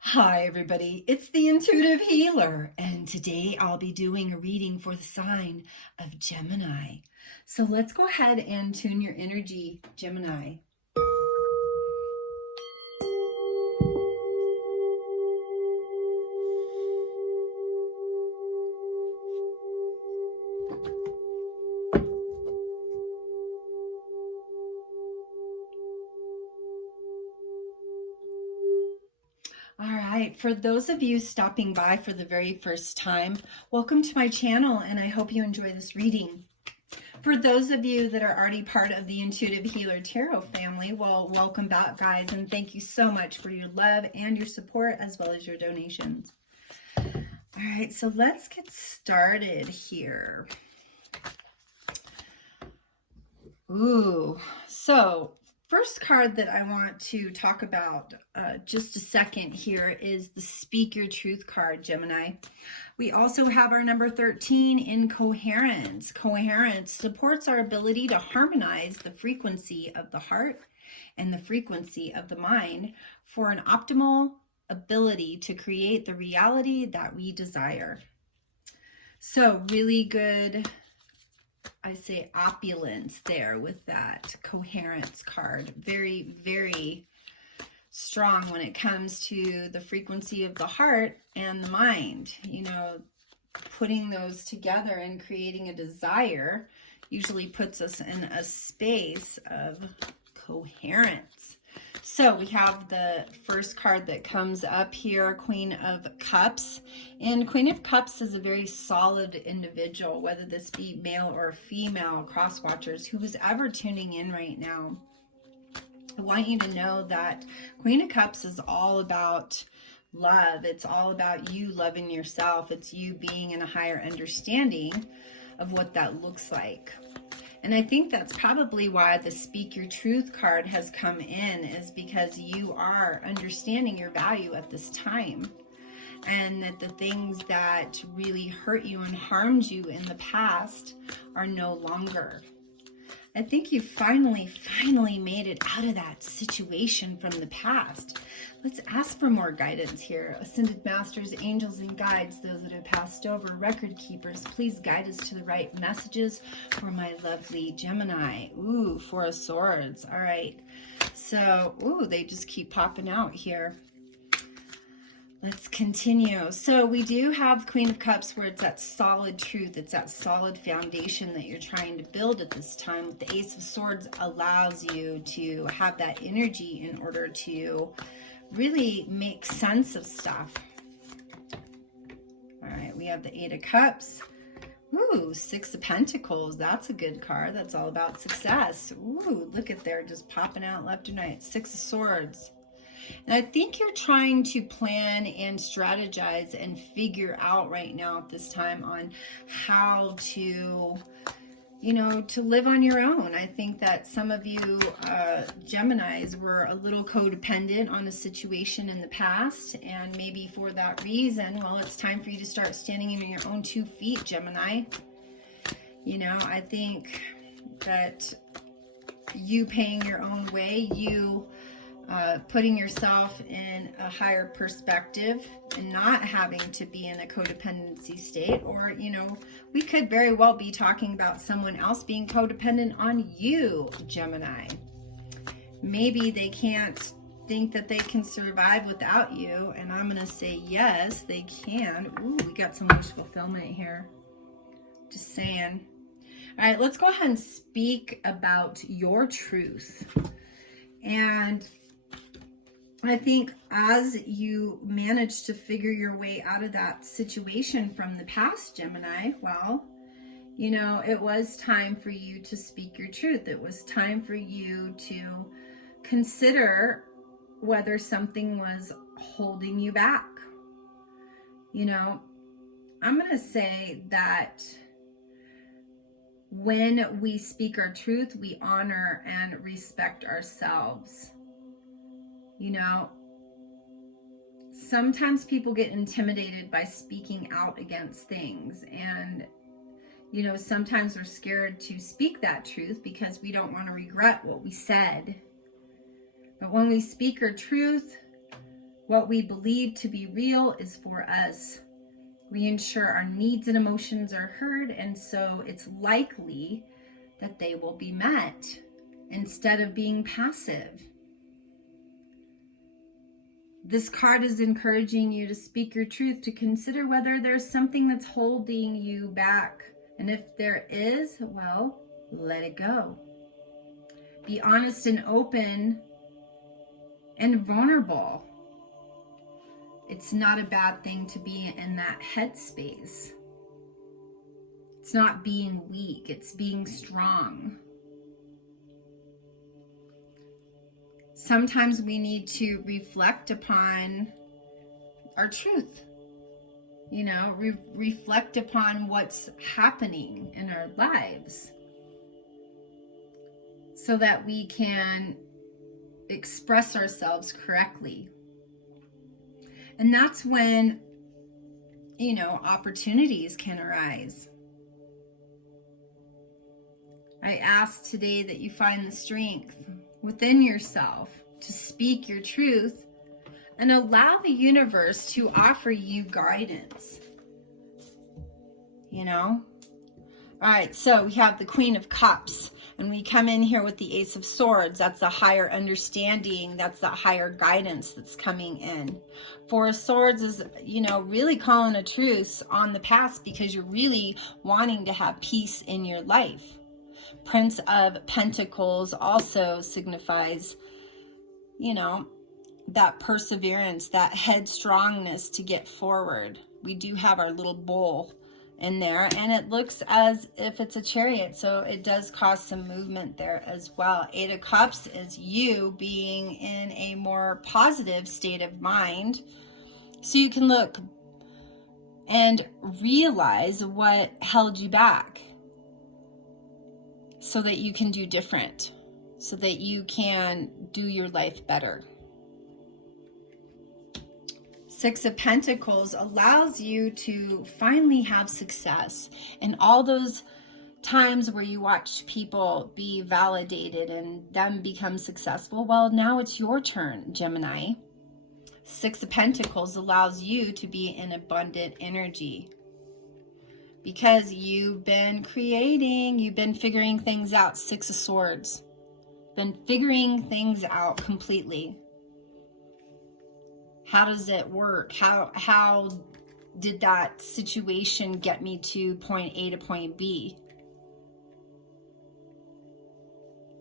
Hi everybody, it's the Intuitive Healer, and today I'll be doing a reading for the sign of Gemini. So let's go ahead and tune your energy, Gemini. All right, for those of you stopping by for the very first time, welcome to my channel, and I hope you enjoy this reading. For those of you that are already part of the Intuitive Healer Tarot family, well, welcome back, guys, and thank you so much for your love and your support, as well as your donations. All right, so let's get started here. Ooh, so first card that I want to talk about just a second here is the Speak Your Truth card, Gemini. We also have our number 13 in coherence. Coherence supports our ability to harmonize the frequency of the heart and the frequency of the mind for an optimal ability to create the reality that we desire. So really good, I say, opulence there with that coherence card. Very, very strong when it comes to the frequency of the heart and the mind. You know, putting those together and creating a desire usually puts us in a space of coherence. So we have the first card that comes up here, Queen of Cups. And Queen of Cups is a very solid individual, whether this be male or female cross watchers, who is ever tuning in right now. I want you to know that Queen of Cups is all about love. It's all about you loving yourself. It's you being in a higher understanding of what that looks like. And I think that's probably why the Speak Your Truth card has come in, is because you are understanding your value at this time. And that the things that really hurt you and harmed you in the past are no longer. I think you finally made it out of that situation from the past. Let's ask for more guidance here. Ascended Masters, angels, and guides, those that have passed over, record keepers, please guide us to the right messages for my lovely Gemini. Ooh, Four of Swords. All right. So, ooh, they just keep popping out here. Let's continue. So we do have Queen of Cups, where it's that solid truth. It's that solid foundation that you're trying to build at this time. The Ace of Swords allows you to have that energy in order to really make sense of stuff. All right, we have the Eight of Cups. Ooh, Six of Pentacles. That's a good card. That's all about success. Ooh, look at there, just popping out left and right. Six of Swords. And I think you're trying to plan and strategize and figure out right now at this time on how to, you know, to live on your own. I think that some of you Geminis were a little codependent on a situation in the past, and maybe for that reason, well, it's time for you to start standing on your own 2 feet, Gemini. You know, I think that you paying your own way, you putting yourself in a higher perspective and not having to be in a codependency state, or, you know, we could very well be talking about someone else being codependent on you, Gemini. Maybe they can't think that they can survive without you, and I'm going to say yes, they can. Ooh, we got some wish fulfillment here. Just saying. All right, let's go ahead and speak about your truth. And I think as you manage to figure your way out of that situation from the past, Gemini, well, you know, it was time for you to speak your truth. It was time for you to consider whether something was holding you back. You know, I'm going to say that when we speak our truth, we honor and respect ourselves. You know, sometimes people get intimidated by speaking out against things, and, you know, sometimes we're scared to speak that truth because we don't want to regret what we said. But when we speak our truth, What we believe to be real is for us. We ensure our needs and emotions are heard, and so it's likely that they will be met instead of being passive. This card is encouraging you to speak your truth, to consider whether there's something that's holding you back. And if there is, well, let it go. Be honest and open and vulnerable. It's not a bad thing to be in that headspace. It's not being weak, it's being strong. Sometimes we need to reflect upon our truth, reflect upon what's happening in our lives so that we can express ourselves correctly. And that's when, opportunities can arise. I ask today that you find the strength within yourself to speak your truth and allow the universe to offer you guidance. All right, so we have the Queen of Cups, and we come in here with the Ace of Swords. That's a higher understanding. That's the higher guidance that's coming in. Four of Swords is, really calling a truce on the past because you're really wanting to have peace in your life. Prince of Pentacles also signifies, that perseverance, that headstrongness to get forward. We do have our little bull in there, and it looks as if it's a chariot, so it does cause some movement there as well. Eight of Cups is you being in a more positive state of mind, so you can look and realize what held you back so that you can do different, so that you can do your life better. Six of Pentacles allows you to finally have success. And all those times where you watch people be validated and them become successful, well, now it's your turn, Gemini. Six of Pentacles allows you to be in abundant energy because you've been creating, you've been figuring things out. Six of Swords, been figuring things out completely. How does it work? How did that situation get me to point A to point B?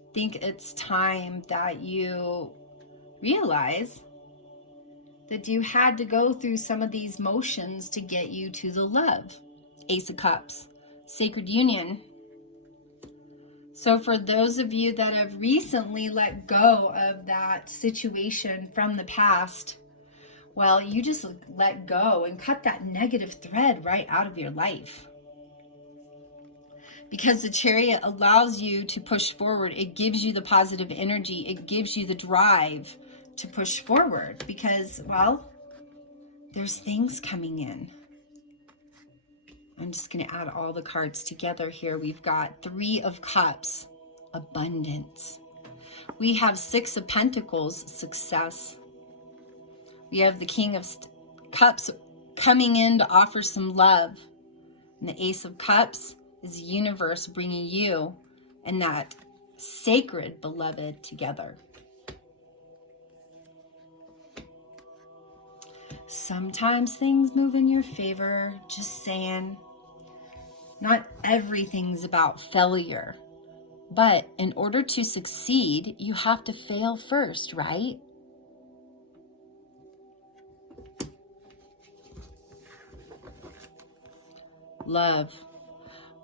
I think it's time that you realize that you had to go through some of these motions to get you to the love. Ace of Cups, sacred union. So for those of you that have recently let go of that situation from the past, well, you just let go and cut that negative thread right out of your life. Because the Chariot allows you to push forward. It gives you the positive energy. It gives you the drive to push forward because, well, there's things coming in. I'm just going to add all the cards together here. We've got Three of Cups, abundance. We have Six of Pentacles, success. We have the King of Cups coming in to offer some love. And the Ace of Cups is the universe bringing you and that sacred beloved together. Sometimes things move in your favor, just saying. Not everything's about failure. But in order to succeed, you have to fail first, right? Love,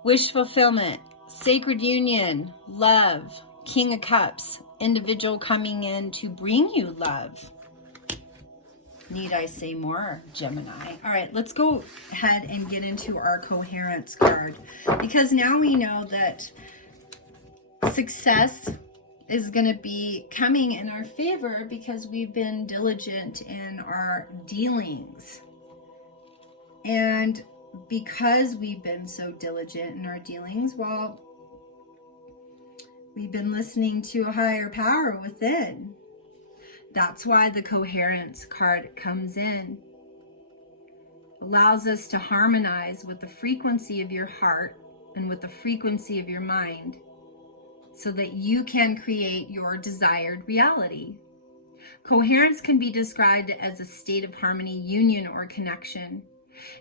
wish fulfillment, sacred union, love, King of Cups, individual coming in to bring you love. Need I say more, Gemini? All right, let's go ahead and get into our coherence card, because now we know that success is going to be coming in our favor because we've been diligent in our dealings. And because we've been so diligent in our dealings, well, we've been listening to a higher power within. That's why the coherence card comes in. Allows us to harmonize with the frequency of your heart and with the frequency of your mind so that you can create your desired reality. Coherence can be described as a state of harmony, union, or connection.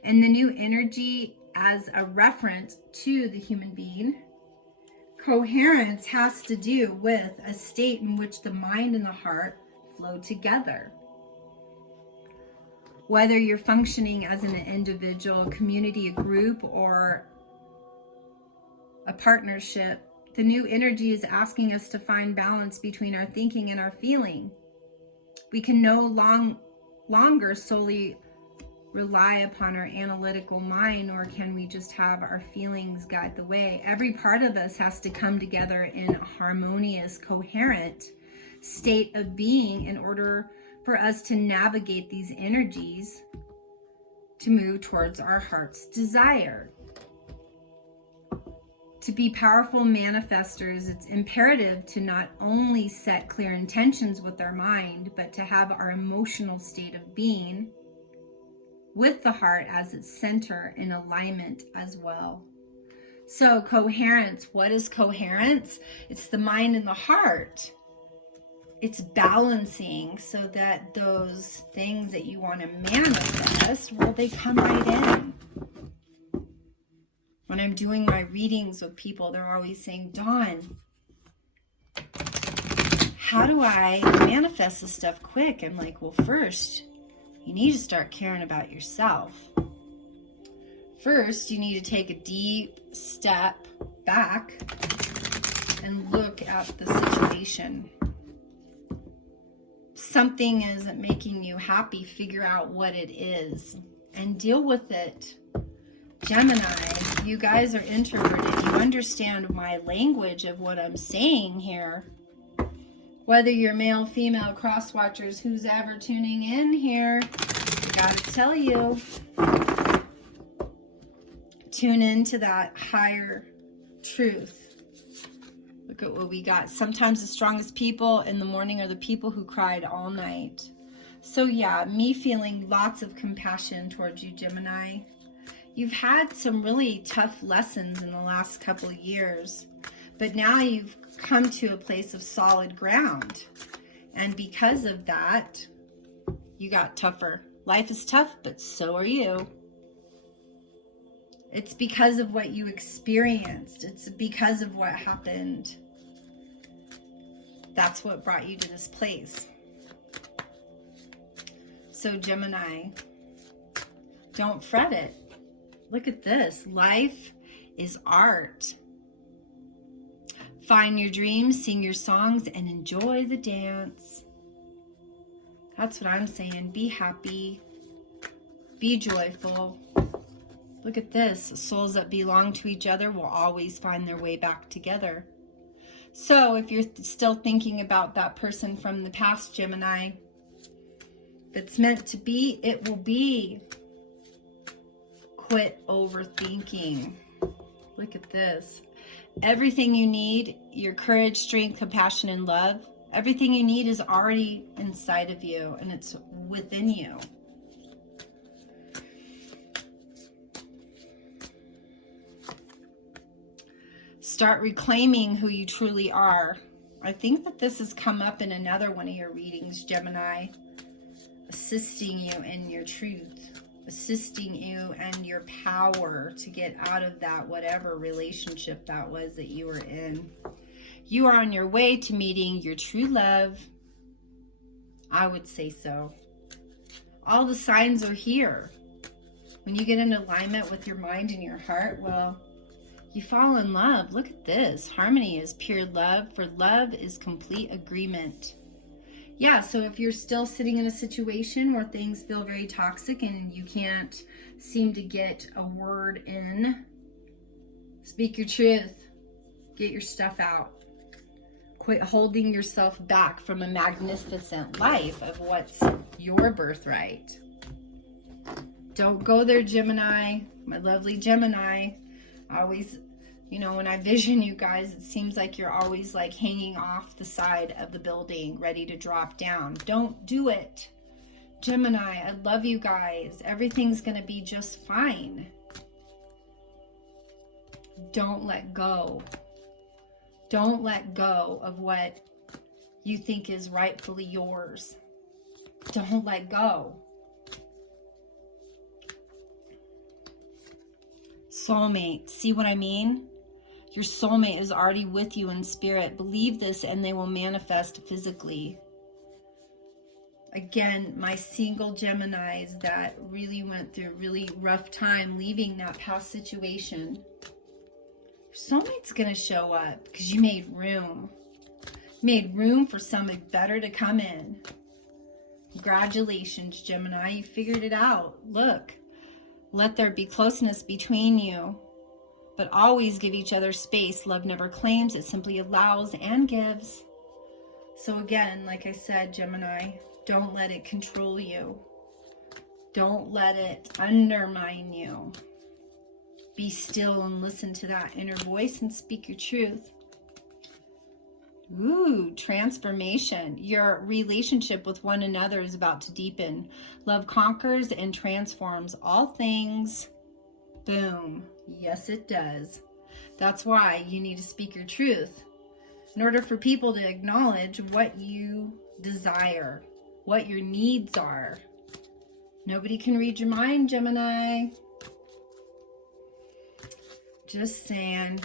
And the new energy as a reference to the human being. Coherence has to do with a state in which the mind and the heart flow together. Whether you're functioning as an individual, community, a group, or a partnership, the new energy is asking us to find balance between our thinking and our feeling. We can no longer solely rely upon our analytical mind, or can we just have our feelings guide the way? Every part of us has to come together in a harmonious, coherent state of being in order for us to navigate these energies to move towards our heart's desire. To be powerful manifestors, it's imperative to not only set clear intentions with our mind, but to have our emotional state of being with the heart as its center in alignment as well. So coherence, what is coherence? It's the mind and the heart. It's balancing so that those things that you want to manifest, well, they come right in. When I'm doing my readings with people, they're always saying, Dawn, how do I manifest this stuff quick? I'm like, well, first, you need to start caring about yourself. First, you need to take a deep step back and look at the situation. Something isn't making you happy, figure out what it is and deal with it. Gemini, you guys are introverted. You understand my language of what I'm saying here. Whether you're male, female, cross watchers, who's ever tuning in here, I gotta tell you, tune into that higher truth. Look at what we got. Sometimes the strongest people in the morning are the people who cried all night. So yeah, me feeling lots of compassion towards you, Gemini. You've had some really tough lessons in the last couple of years, but now you've come to a place of solid ground. And because of that, you got tougher. Life is tough, but so are you. It's because of what you experienced. It's because of what happened. That's what brought you to this place. So Gemini, don't fret it. Look at this. Life is art. Find your dreams, sing your songs, and enjoy the dance. That's what I'm saying. Be happy. Be joyful. Look at this. Souls that belong to each other will always find their way back together. So if you're still thinking about that person from the past, Gemini, if it's meant to be, it will be. Quit overthinking. Look at this. Everything you need, your courage, strength, compassion, and love, everything you need is already inside of you, and it's within you. Start reclaiming who you truly are. I think that this has come up in another one of your readings, Gemini. Assisting you in your truth. Assisting you and your power to get out of that whatever relationship that was that you were in. You are on your way to meeting your true love. I would say so. All the signs are here. When you get in alignment with your mind and your heart, well, you fall in love. Look at this. Harmony is pure love, for love is complete agreement. Yeah, so if you're still sitting in a situation where things feel very toxic and you can't seem to get a word in, speak your truth. Get your stuff out. Quit holding yourself back from a magnificent life of what's your birthright. Don't go there, Gemini. My lovely Gemini. Always You know, when I vision you guys, it seems like you're always like hanging off the side of the building, ready to drop down. Don't do it. Gemini, I love you guys. Everything's going to be just fine. Don't let go. Don't let go of what you think is rightfully yours. Don't let go. Soulmate, see what I mean? Your soulmate is already with you in spirit. Believe this and they will manifest physically. Again, my single Geminis that really went through a really rough time leaving that past situation. Your soulmate's going to show up because you made room. You made room for somebody better to come in. Congratulations, Gemini. You figured it out. Look, let there be closeness between you. But always give each other space. Love never claims, it simply allows and gives. So again, like I said, Gemini, don't let it control you. Don't let it undermine you. Be still and listen to that inner voice and speak your truth. Ooh, transformation. Your relationship with one another is about to deepen. Love conquers and transforms all things. Boom. Yes, it does. That's why you need to speak your truth in order for people to acknowledge what you desire, what your needs are. Nobody can read your mind, Gemini. Just saying.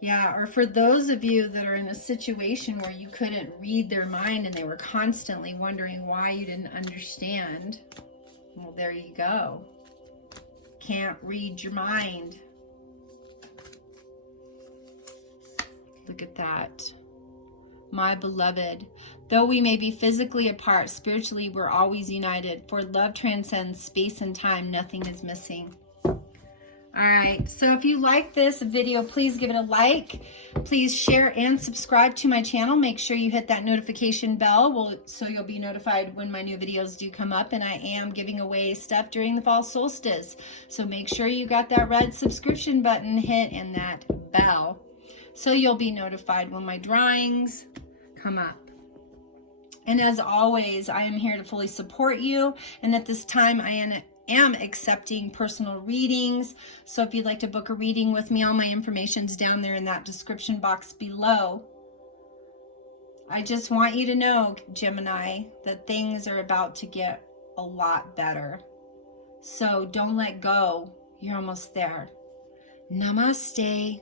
Yeah, or for those of you that are in a situation where you couldn't read their mind and they were constantly wondering why you didn't understand, well, there you go. Can't read your mind. Look at that. My beloved, though we may be physically apart, spiritually we're always united. For love transcends space and time, nothing is missing. All right, so if you like this video, please give it a like. Please share and subscribe to my channel. Make sure you hit that notification bell so you'll be notified when my new videos do come up. And I am giving away stuff during the fall solstice. So make sure you got that red subscription button hit and that bell so you'll be notified when my drawings come up. And as always, I am here to fully support you. And at this time, I am accepting personal readings. So if you'd like to book a reading with me, all my information's down there in that description box below. I just want you to know, Gemini, that things are about to get a lot better. So don't let go. You're almost there. Namaste.